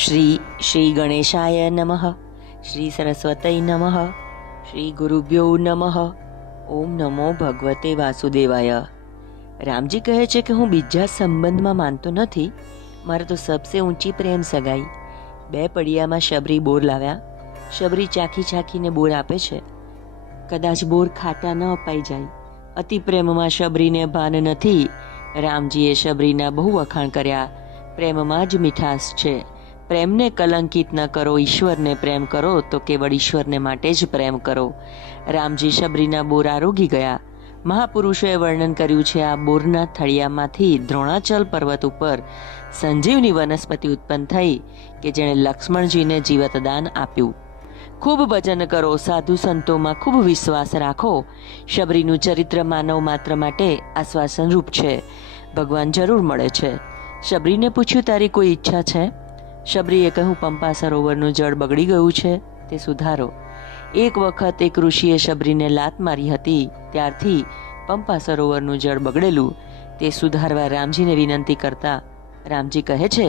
શ્રી ગણેશાય નમઃ. શ્રી સરસ્વતય નમઃ. શ્રી ગુરુભ્યો નમઃ. ઓમ નમો ભગવતે વાસુદેવાય. રામજી કહે છે કે હું બીજા સંબંધમાં માનતો નથી, મારે તો સબસે ઊંચી પ્રેમ સગાઈ. બે પડિયામાં શબરી બોર લાવ્યા. શબરી ચાખી ચાખીને બોર આપે છે. કદાચ બોર ખાટા ન અપાઈ જાય. અતિ પ્રેમમાં શબરીને ભાન નથી. રામજીએ શબરીના બહુ વખાણ કર્યા. પ્રેમમાં જ મીઠાશ છે. પ્રેમને કલંકિત ન કરો, ઈશ્વરને પ્રેમ કરો તો કેવળ ઈશ્વરને માટે જ પ્રેમ કરો. રામજી શબરીના બોર આરોગી ગયા. મહાપુરુષોએ વર્ણન કર્યું છે, આ બોરના થળિયામાંથી દ્રોણાચલ પર્વત ઉપર સંજીવની વનસ્પતિ ઉત્પન્ન થઈ કે જેણે લક્ષ્મણજીને જીવતદાન આપ્યું. ખૂબ ભજન કરો, સાધુ સંતોમાં ખૂબ વિશ્વાસ રાખો. શબરીનું ચરિત્ર માનવ માત્ર માટે આશ્વાસનરૂપ છે. ભગવાન જરૂર મળે છે. શબરીને પૂછ્યું, તારી કોઈ ઈચ્છા છે? શબરીએ કહ્યું, પંપા સરોવરનું જળ બગડી ગયું છે, તે સુધારો. એક વખત એક ઋષિએ શબરીને લાત મારી હતી. ત્યારથી પંપા સરોવરનું જળ બગડેલું તે સુધારવા રામજીને વિનંતી કરતા રામજી કહે છે,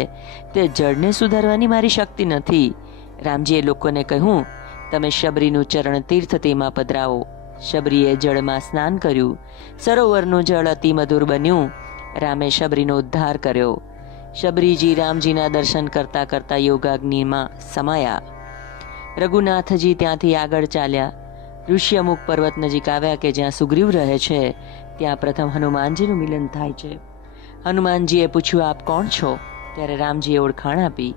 તે જળને સુધારવાની મારી શક્તિ નથી. રામજીએ લોકોને કહ્યું, તમે શબરીનું ચરણ તીર્થ તેમાં પધરાવો. શબરીએ જળમાં સ્નાન કર્યું. સરોવરનું જળ અતિ મધુર બન્યું. રામે શબરીનો ઉદ્ધાર કર્યો. શબરીજી રામજીના દર્શન કરતા કરતા યોગાગ્નિમાં સમાયા. રઘુનાથજી ત્યાંથી આગળ ચાલ્યા. ઋષ્યમુખ પર્વત નજીક આવ્યા કે જ્યાં સુગ્રીવ રહે છે. ત્યાં પ્રથમ હનુમાનજીનું મિલન થાય છે. હનુમાનજીએ પૂછ્યું, આપ કોણ છો? ત્યારે રામજીએ ઓળખાણ આપી.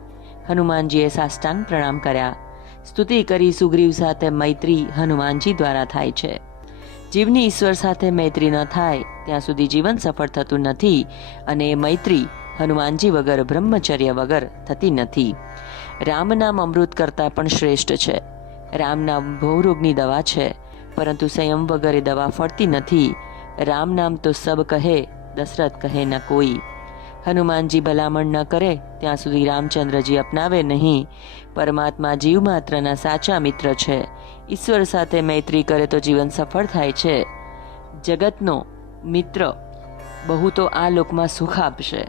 હનુમાનજીએ સાષ્ટાંગ પ્રણામ કર્યા. સ્તુતિ કરી. સુગ્રીવ સાથે મૈત્રી હનુમાનજી દ્વારા થાય છે. જીવની ઈશ્વર સાથે મૈત્રી ન થાય ત્યાં સુધી જીવન સફળ થતું નથી, અને એ મૈત્રી હનુમાનજી વગર, બ્રહ્મચર્ય વગર થતી નથી. રામ નામ અમૃત કરતાં પણ શ્રેષ્ઠ છે. રામ નામ ભવરોગની દવા છે, પરંતુ સંયમ વગર એ દવા ફળતી નથી. રામ નામ તો સબ કહે, દશરથ કહે ન કોઈ. હનુમાનજી ભલામણ ન કરે ત્યાં સુધી રામચંદ્રજી અપનાવે નહીં. પરમાત્મા જીવ માત્રના સાચા મિત્ર છે. ઈશ્વર સાથે મૈત્રી કરે તો જીવન સફળ થાય છે. જગતનો મિત્ર બહુ તો આ લોકમાં સુખ આપશે,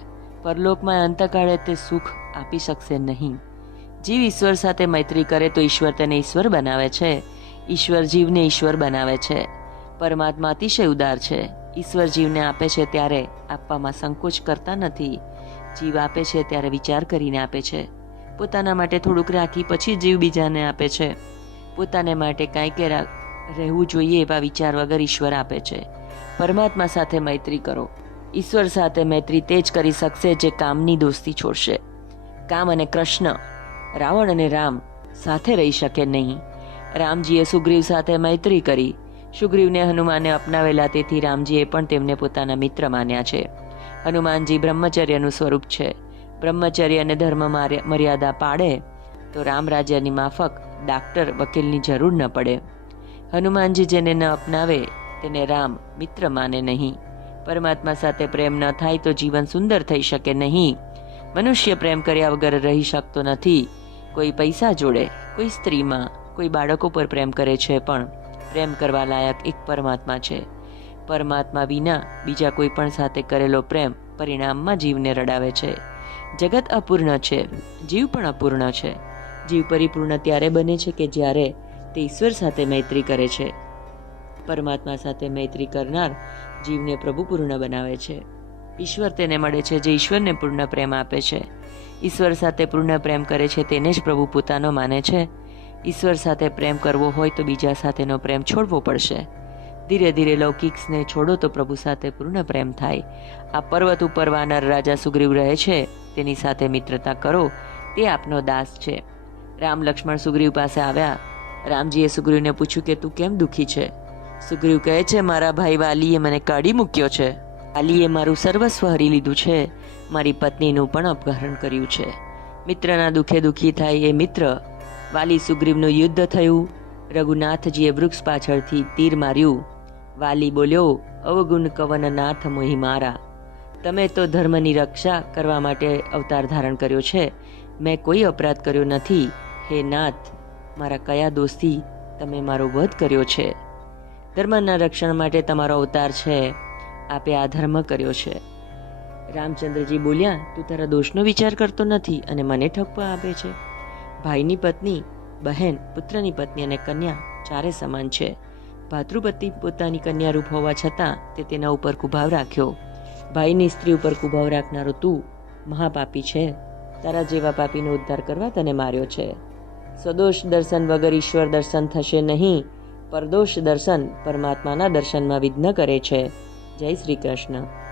પરલોકમાં અંતકાળે તે સુખ આપી શકશે નહીં. જીવ ઈશ્વર સાથે મૈત્રી કરે તો ઈશ્વર તેને ઈશ્વર બનાવે છે. ઈશ્વર જીવને ઈશ્વર બનાવે છે. પરમાત્મા અતિશય ઉદાર છે. ઈશ્વર જીવને આપે છે ત્યારે આપવામાં સંકોચ કરતા નથી. જીવ આપે છે ત્યારે વિચાર કરીને આપે છે. પોતાના માટે થોડુંક રાખી પછી જીવ બીજાને આપે છે. પોતાને માટે કાંઈક રહેવું જોઈએ એવા વિચાર વગર ઈશ્વર આપે છે. પરમાત્મા સાથે મૈત્રી કરો. ઈશ્વર સાથે મૈત્રી તે જ કરી શકશે જે કામની દોસ્તી છોડશે. કામ અને કૃષ્ણ, રાવણ અને રામ સાથે રહી શકે નહીં. રામજીએ સુગ્રીવ સાથે મૈત્રી કરી. સુગ્રીવને હનુમાને અપનાવેલા, તેથી રામજીએ પણ તેમને પોતાના મિત્ર માન્યા છે. હનુમાનજી બ્રહ્મચર્યનું સ્વરૂપ છે. બ્રહ્મચર્ય અને ધર્મ મર્યાદા પાળે તો રામ રાજ્યની માફક ડાક્ટર, વકીલની જરૂર ન પડે. હનુમાનજી જેને ન અપનાવે તેને રામ મિત્ર માને નહીં. પરમાત્મા સાથે પ્રેમ ન થાય તો જીવન સુંદર થઈ શકે નહીં. મનુષ્ય પ્રેમ કર્યા વગર રહી શકતો નથી. કોઈ પૈસા જોડે, કોઈ સ્ત્રીમાં, કોઈ બાળકો પર પ્રેમ કરે છે, પણ પ્રેમ કરવા લાયક એક પરમાત્મા છે. પરમાત્મા વિના બીજા કોઈ પણ સાથે કરેલો પ્રેમ પરિણામમાં જીવને રડાવે છે. જગત અપૂર્ણ છે, જીવ પણ અપૂર્ણ છે. જીવ પરિપૂર્ણ ત્યારે બને છે કે જ્યારે તે ઈશ્વર સાથે મૈત્રી કરે છે. પરમાત્મા સાથે મૈત્રી કરનાર જીવને પ્રભુ પૂર્ણ બનાવે છે. ઈશ્વર તેને મળે છે જે ઈશ્વરને પૂર્ણ પ્રેમ આપે છે. ઈશ્વર સાથે પૂર્ણ પ્રેમ કરે છે તેને જ પ્રભુ પોતાનો માને છે. ઈશ્વર સાથે પ્રેમ કરવો હોય તો બીજા સાથેનો પ્રેમ છોડવો પડશે. ધીરે ધીરે લૌકિક સ્નેહ છોડો તો પ્રભુ સાથે પૂર્ણ પ્રેમ થાય. આ પર્વત ઉપર વાનર રાજા સુગ્રીવ રહે છે, તેની સાથે મિત્રતા કરો, તે આપનો દાસ છે. રામ લક્ષ્મણ સુગ્રીવ પાસે આવ્યા. રામજીએ સુગ્રીવને પૂછ્યું કે તું કેમ દુઃખી છે? સુગ્રીવ કહે છે, મારા ભાઈ વાલીએ મને કાઢી મૂક્યો છે. વાલીએ મારું સર્વસ્વ હરી લીધું છે. મારી પત્નીનું પણ અપહરણ કર્યું છે. મિત્રના દુઃખે દુઃખી થાય એ મિત્ર. વાલી સુગ્રીવનું યુદ્ધ થયું. રઘુનાથજીએ વૃક્ષ પાછળથી તીર માર્યું. વાલી બોલ્યો, અવગુણ કવન નાથ મોહી મારા. તમે તો ધર્મની રક્ષા કરવા માટે અવતાર ધારણ કર્યો છે. મેં કોઈ અપરાધ કર્યો નથી. હે નાથ, મારા કયા દોષથી તમે મારો વધ કર્યો છે? ધર્મના રક્ષણ માટે તમારો અવતાર છે. આપે આ ધર્મ કર્યો છે. રામચંદ્રજી બોલ્યા, તું તારા દોષનો વિચાર કરતો નથી અને મને ઠપકો આપે છે. ભાઈની પત્ની, બહેન, પુત્રની પત્ની અને કન્યા ચારે સમાન છે. ભાતૃપતિ પોતાની કન્યારૂપ હોવા છતાં તે તેના ઉપર કુભાવ રાખ્યો. ભાઈની સ્ત્રી ઉપર કુભાવ રાખનારો તું મહાપાપી છે. તારા જેવા પાપીનો ઉદ્ધાર કરવા તને માર્યો છે. સ્વદોષ દર્શન વગર ઈશ્વર દર્શન થશે નહીં. પરદોષ દર્શન પરમાત્માના દર્શનમાં વિઘ્ન કરે છે. જય શ્રી કૃષ્ણ.